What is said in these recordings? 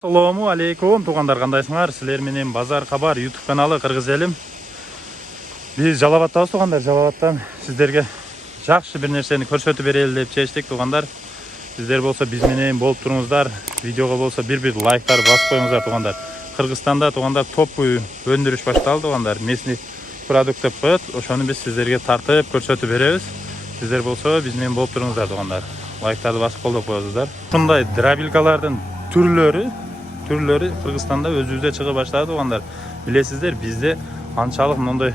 Assalomu alaykum tuğanlar, qandaysыңар? Sizler менен Базар Хабар YouTube kanalı Kırgız elim. Biz Жалаваттабыз туğanдар. Жалаваттан sizlerge жақсы bir nersени көрсөтүп берели деп чечтик туğanдар. Sizler bolsa biz менен болуп туруңуздар. Видеого болса bir лайктар басып коюңуздар туğanдар. Кыргызстанда туğanдар топкой өндүрүш башталды туğanдар. Местный продукт деп коет. Ошону биз сиздерге тартып көрсөтүп беребиз. Сиздер болса biz менен болуп туруңуздар туğanдар. Лайктарды басып колдоп коесуздар. Ушундай дробилкалардын түрлөрү Кыргызстанда өзүбүздө чыга баштады туğanдар. Билесиздер, бизде анчалык мындай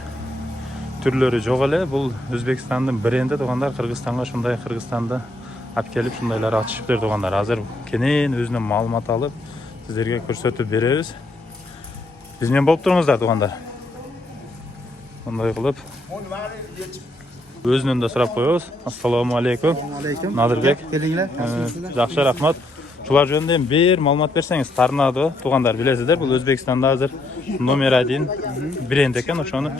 түрлөрү жок эле. Бул Өзбекстандын бренди туğanдар. Кыргызстанга ушундай Кыргызстанда алып келип ушундайлар ачышыптыр туğanдар. Азыр кенен өзүнөн маалымат алып сиздерге көрсөтүп беребиз. Биз менен болуп туруңуздар туğanдар. Мындай кылып өзүнөн да сурап коебуз. Ассаламу алейкум. Надырбек. Жакшы, рахмат. Шулар жөнүндө бир маалымат берсеңиз. Торнадо туğanдар, билесиздер, бул Өзбекстанда азыр номер 1 бренд экен. Ошону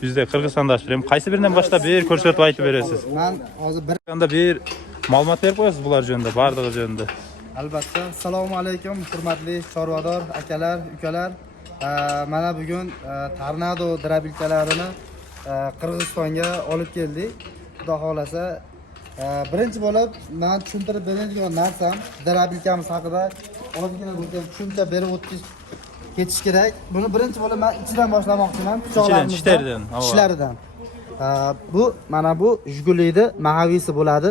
бизде Кыргызстанда ачып берем. Кайсы биринен баштап бир көрсөтүп айтып бересиз? Мен азыр бир маалымат берип коесуз булар жөнүндө, бардыгы жөнүндө. Albatta. Assalomu alaykum, hurmatli chorvador akalar, ukalar. Mana bugun Tornado drobilkalarini Qirg'izistonga olib keldik. Xudo xolasa, birinchi bo'lib men tushuntirib beradigan narsam, drobilkamiz haqida ozgina bo'lgan tushuncha berib o'tish ketish kerak. Buni birinchi bo'lib men ichidan boshlamoqchiman, pichoqlarimizdan, ishlaridan. Bu mana bu Jigulini mahavisi bo'ladi.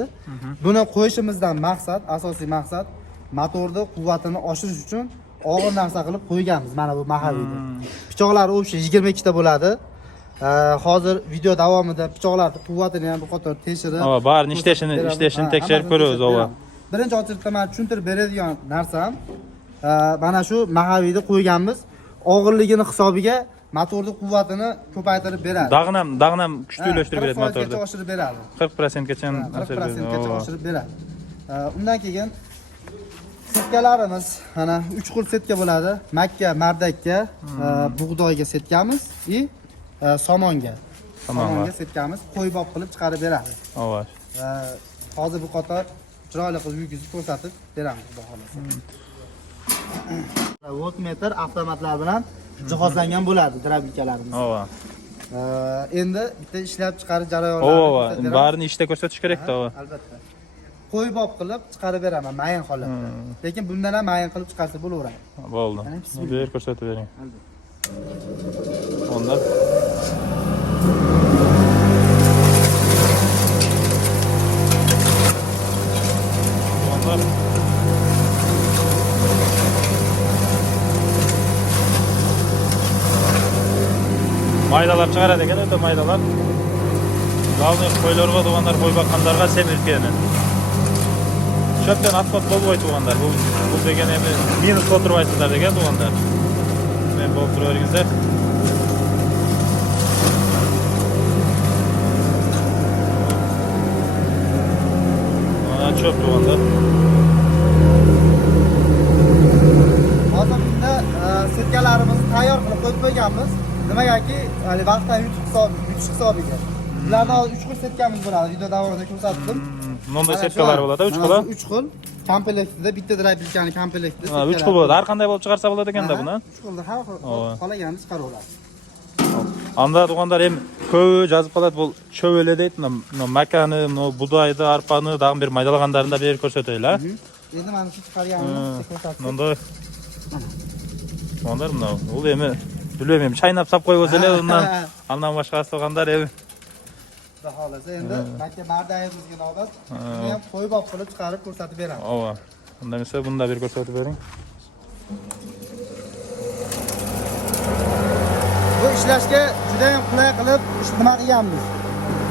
Buni qo'yishimizdan maqsad, asosiy maqsad motorni quvvatini oshirish uchun og'ir narsa qilib qo'yganmiz mana bu mahaviyni. Pichoqlar o'sha 22 ta bo'ladi. Hozir video davomida pichoqlarning quvvatini ham bu qator tekshirib, barini ishlashini tekshirib ko'ramiz. Birinchi ochirda men tushuntirib beradigan narsam, mana shu mahaviyni qo'yganmiz. Og'irligini hisobiga motorning quvvatini ko'paytirib beradi. Dag'nam kuchliylashtirib beradi motorni. Oshirib beradi. 40% gacha oshirib beradi. Undan keyin setkalarimiz mana 3 xil setka bo'ladi. Makka, mardakka, bug'doyga setkamiz va somonga. Somonga setkamiz qo'ybob qilib chiqarib beradi. Avval. Hozir bu qator chiroyli qilib yurgizib ko'rsatib beramiz, xudo xolasa. Voltmetr avtomatlar bilan jihozlangan bo'ladi drobilkalarimiz. Avval. Endi bitta ishlab chiqarish jarayonlari. Barini ishda ko'rsatish kerak-da. Albatta. Qo'ybob qilib chiqarib beraman mayin holatda. Lekin bundan ham mayin qilib chiqarsa bo'laveradi. Bo'ldi. Bu yer ko'rsatib bering. Onda maydalar çıkarады eкен, öte maydalar. Galni qo'ylarga tuğanlar, qo'y bakkanlarga semirtkeni. Çöpten atmat bolboyt tuğanlar. Bu degen endi minus oturbaysızlar degen tuğanlar. Men bolup turuveringizler. Çöp tuğanlar. Hozir bunda setkalarimizni tayyor qilib qo'yib qo'yganmiz. Nimagaki, hali vaqtdan yutish hisobiga. Bulardan 3 xil setkamiz bo'ladi. Video davomida ko'rsatdim. Bunday setkalar bo'ladi, 3 xil. 3 xil. Komplektida bitta drobilkani komplektida. 3 xil bo'ladi. Har qanday bo'lib chiqarsa bo'ladi ekanda buni. 3 xilda har xil qolaganini chiqaraveradi. Anda tuğanlar hem köy жазып қалады, бұл чөбеле дейді. Маканы, budaydı, arpanı, dağın bir maydalaganlarını da bir ko'rsataylı. Endi mana shu chiqarganini ko'rsatdim. Onlar mı? Ol emi bilmem, çaynap sap qo'yib o'zele, ondan boshqasi tuğanlar evi. Xudo xolasa endi Makka mardayimizga navbat. Buni ham qo'ybob qilib chiqarib ko'rsatib beramiz. Ova. Unda esa buni da bir ko'rsatib bering. Bu ishlashga juda ham qulay qilib nima qilganmiz.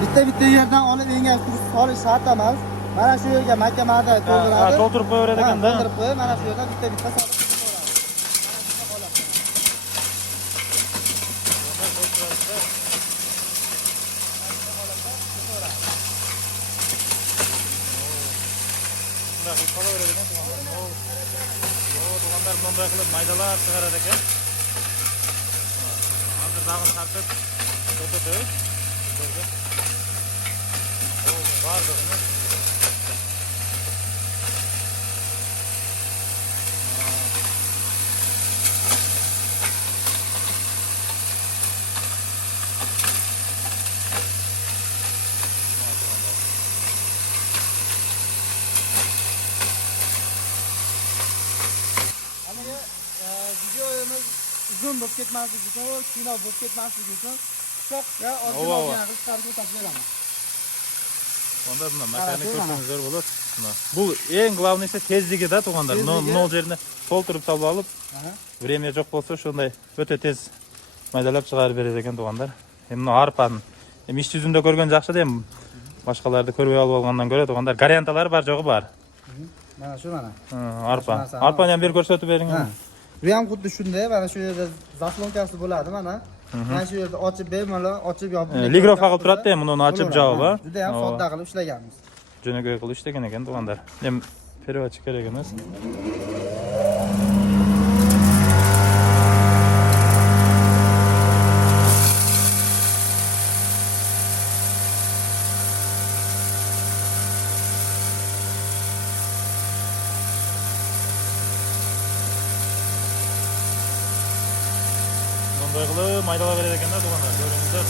Bitta yerdan olib engashtirib solish shart emas. Mana shu yerga Makka marday to'ldiradi. To'ldirib qo'yaveradi ekanda. To'ldirib qo'yib, mana shu yerdan bitta solib Tuğanlar bunday qilib maydalar chiqarar ekan. Hozir dag'ini tartib o'tadi. Bardığını. videomiz uzun bo'lib ketmasligi uchun, kino bo'lib ketmasligi uchun qisqa Ova, ozgina ova. chiqarib ko'rsatib beraman. Onda buna makanik Qarasana. ko'rsangiz bo'ladi. Bu eng glавныйsi tezligi-da tug'anlar. Tezligi. Nol yerni to'ldirib salib olib, Aha. время yo'q bo'lsa shunday o'ta tez maydalab chiqarib beradi ekan tug'anlar. Endi bu arpani ish yuzunda ko'rgan yaxshi-da, ham boshqalarni ko'rib olib olgandan ko'ra tug'anlar variantlari bor joyi bor. Mana shu mana. Arpa. narsa, Arpani ham bir ko'rsatib bering. Ha. Bu ham xuddi shunday, mana shu yerda zaslonkasi bo'ladi mana. Mana shu yerda ochib bemalol, ochib yopib. Ligrofa qilib turadi-da, buni ochib javob, ha. Juda ham sodda qilib ishlaganmiz. Jo'nagoy qilib ishlagan ekan tug'anlar. Ham переводчик kerak emas. Bunday qilib maydalab beradi ekanda tug'anlar. Ko'ringizlar.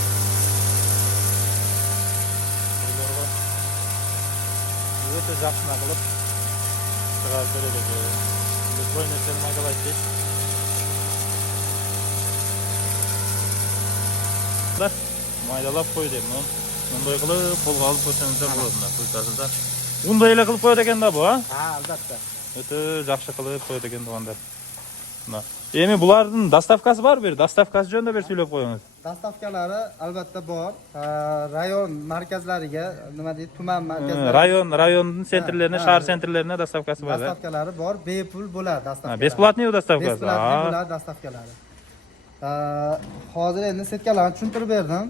O'ta yaxshi qilib chiqarib beradi ekan. Biz bu narsani maydalaydik. Maydalab qo'ydik. Bunday qilib qo'lga olib ko'rsangiz bo'ladi. Qo'ytasizda. Bunday qilib qo'yadi ekanda bu, ha? Ha, albatta. O'ta yaxshi qilib qo'yadi ekan tug'anlar. Endi bularning dastavkasi bor bir, dastavkasi jo'nda bir so'ylab qo'yamiz. Dastavkalari albatta bor. Rayon markazlariga, nima deydi, tuman markazlariga Rayonning sentrlarına, shahar sentrlarına dastavkasi bor. dastavkalari bor, bepul bo'ladi dastavkalar. Besplatniy dastavkasi. Besplatniy bo'ladi dastavkalari. Hozir endi setkalarni tushuntirib berdim.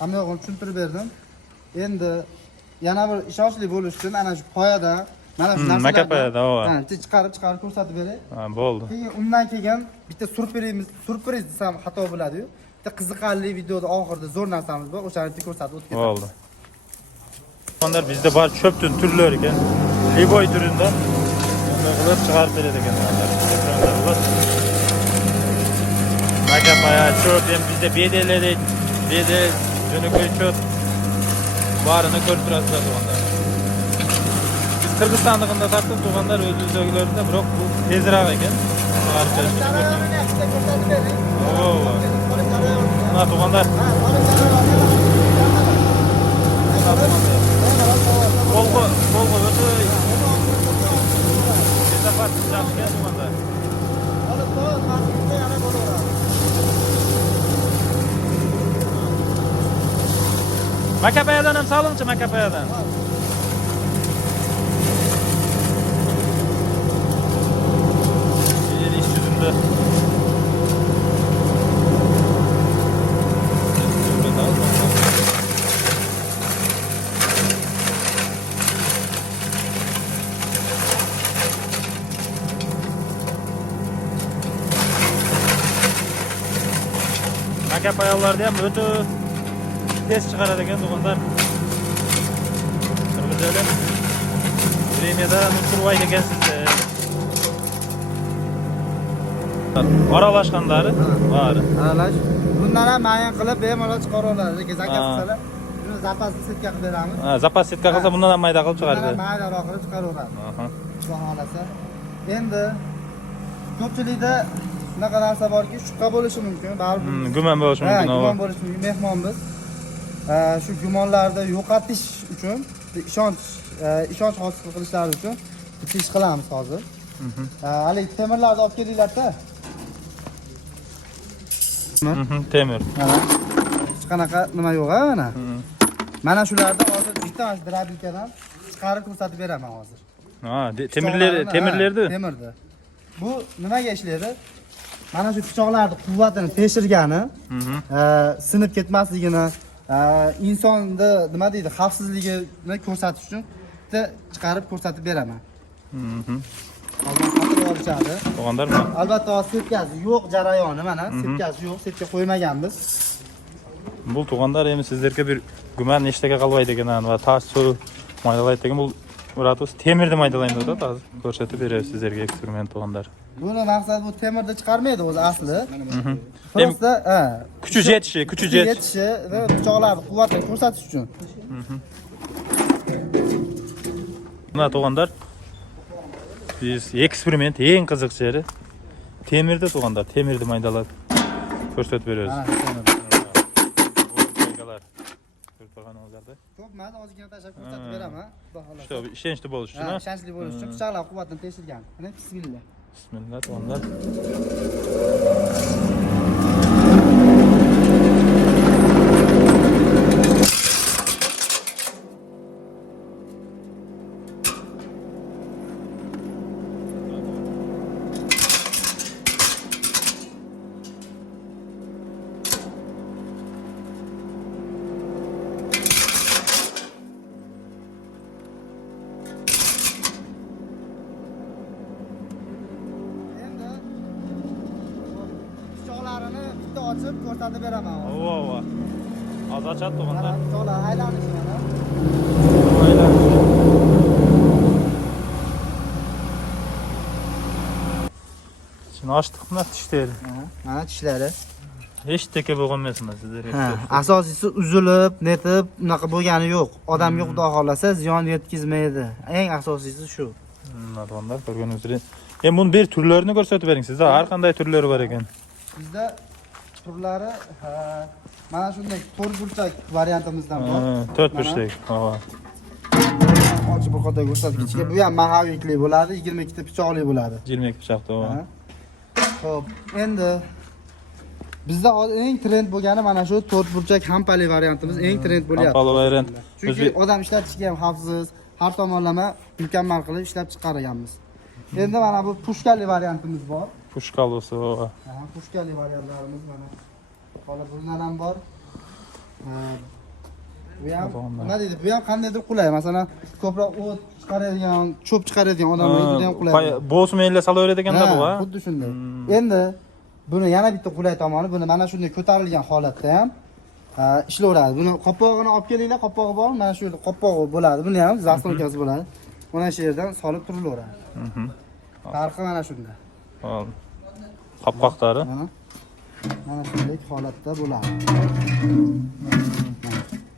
Hamma yo'g'ini tushuntirib berdim. Endi yana bir ishonchli bo'lish uchun ana shu poyada mana shu narsalarni makapoyada, ha, chiqarib ko'rsatib beray. Ha, bo'ldi. Keyin undan keyin bitta surpriz desam xato bo'ladi-yu. Bitta qiziqarli videoda oxirida zo'r narsamiz bor, o'shani ko'rsatib o'tib ketamiz. Bo'ldi. Bunlar bizde bor çöptün türleri ekan. Liboy türünde. Bunday qilib chiqarib beradi ekan. Makapaya çöp hem bizde bedelleri, bedel, Jo'nagoy çöp barini ko'rib turasizlar tug'anlar. Biz Qirg'izistonligida tartib tug'anlar o'zimizdagilarda, biroq bu tezroq ekan. Chiqarib berishni Ko'rsatib bering. Oo. Mana tug'anlar Bolgo o'ti. Tezafat yaxshi ekan tug'anlar. Makapayadan ham solingchi, makapayadan. Yer ish yuzunda. Makapayalarda ham o'ti tez chiqaradi ekan tug'anlar. Qirg'izlar vremyada turmaydi ekan sizda. Aralashganlari bor. Aralash. Bundan ham mayin qilib bemalol chiqarib oladi. Lekin zakaz qilsa, buni zapasni setka qilib beramiz. Ha, zapas setka qilsa bundan ham mayda qilib chiqaradi. Maydaroq qilib chiqarib oladi. Aha. Xudo xolasa. Endi ko'pchilikda shunaqa narsa borki, shubha bo'lishi mumkin. Baribir Gumon bo'lishi mumkin. gumon bo'lishi mumkin. Mehmonmiz. Shu gumonlarni yo'qotish uchun, ishonch hosil qilishlari uchun bitta ish qilamiz hozir. Hali temirlarni olib kelinglar-da. Temir. Mana hech qanaqa nima yo'q-a mana. Mana shularni hozir bitta mana drabilkadan chiqarib ko'rsatib beraman hozir. Ha, temirlarni. Temirdi. Bu nimaga ishlaydi? Mana shu pichoqlarning quvvatini tekshirgani, sinib ketmasligini, insonni nima deydi, xavfsizligini ko'rsatish uchun bitta chiqarib ko'rsatib beraman. Hozir xato olishadi. Tug'anlarmi? Albatta setkasi yo'q jarayoni mana, setkasi yo'q, setka qo'ymaganmiz. Bu tug'anlar endi sizlarga bir gumon nechtaga qolmaydi ekan va tosh suv maydalaydi degan bu Muratus temirni maydalaydi deb hozir ko'rsatib beramiz sizlarga eksperiment tug'anlar. Buni maqsad bu temirni chiqarmaydi o'zi asli. Просто, kuchi yetishi va pichoqlarning quvvatini ko'rsatish uchun. Mana tug'anlar biz eksperiment eng qiziq yeri temirdi tug'anlar, temirni maydalab ko'rsatib beramiz. Mana temir. Ko'rpaganingizlarda. Ko'p emas, ozgina tashlab ko'rsatib beraman. Xudo xohlasa. Shu ishonchli bo'lish uchun. Ishonchli bo'lish uchun pichoqlar quvvatdan tekshirgan. Mana bismillah. Bismillah tug'anlar. Endi pichoqlarini bitta ochib ko'rsatib beraman. Ova. Azochat tug'anlar. Mana pichoqlar aylanishi mana. Shuni ochdiqmi tishlaydi. Mana tishlari. Hech taka bo'lganmasmi sizlarga? Asosiysi uzilib, netib, unaqa bo'lgani yo'q. Odamga xudo xolasa ziyon yetkazmaydi. Eng asosiysi shu. Tug'anlar ko'rganingizdek. Endi buni bir turlarini ko'rsatib bering. Sizda har qanday turlari bor ekan. Bizda turlari mana shunday 4 burchak variantimizdan bor. 4 burchak. Ha. Ochib bu qadar ko'rsatkichga bu ham mahavikli bo'ladi, 22 ta pichoqli bo'ladi. 22 pichoqda. Xo'p, endi bizda hozir eng trend bo'lgani mana shu 4 burchak hampali variantimiz eng trend bo'lyapti. Hampali variant. Chunki odam ishlatishga ham xavfsiz, har tomonlama mukammal qilib ishlab chiqarganmiz. Endi mana bu pushkali variantimiz bor. Pushkalusi. Pushkali variantlarimiz mana. Hozir bundan ham bor. Bu ham nima deydi? Bu ham qandaydir qulay. Masalan, ko'proq o't chiqaradigan, cho'p chiqaradigan odamlar juda ham qulay. Bosmayla salaveradi ekanda bu, ha? Xuddi shunday. Endi buni yana bitta qulay tomoni, buni mana shunday ko'tarilgan holatda ham ishlayveradi. Buni qopqog'ini olib kelinglar, qopqog'i bor, mana shu yerda qopqog'i bo'ladi. Buni ham zastavkasi bo'ladi. Mana shu yerdan solib turilaveradi. Farqi mana shunda. Hop. Qopqoqlari. Mana shunday holatda bo'ladi.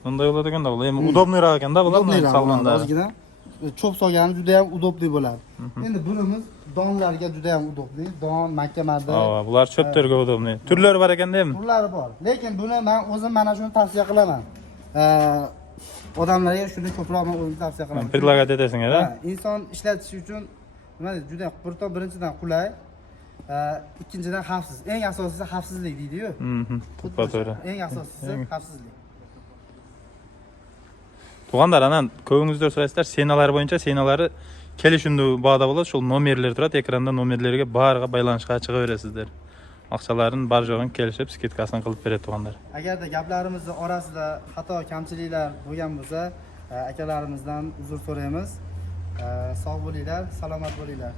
Bunday bo'ladi ekanda, bu ham udobniyroq ekanda, bular salonda. Ozgina cho'p solgani juda ham udobli bo'ladi. Endi bunimiz donlarga juda ham udobli. Don, makkamarda. Bular cho'plarga udobli. Turlari bor ekanda ham. Turlari bor. Lekin buni men o'zim mana shuni tavsiya qilaman. Odamlarga shuni ko'proq men o'zim tavsiya qilaman. Predlagat etasizlar-a? Inson ishlatish uchun nima deydi? Juda birinchidan qulay, ikkinchidan xavfsiz. Eng asosiysi xavfsizlik deydi-yu. To'g'ri. Eng asosiysi xavfsizlik. Tug'anlar, anan ko'ngizda so'raysizlar, senalar bo'yicha senalari kelishindi bog'da bo'ladi, shul nomerlar turadi, ekranda nomerlarga bariga baylanishga chiqaverasizlar. Aqchalarini bar joyga kelishib, skitkasini qilib beradi tug'anlar. Agarda gaplarimizning orasida xato, kamchiliklar bo'lgan bo'lsa, akalarimizdan uzr so'raymiz. Sog' bo'linglar, salomat bo'linglar.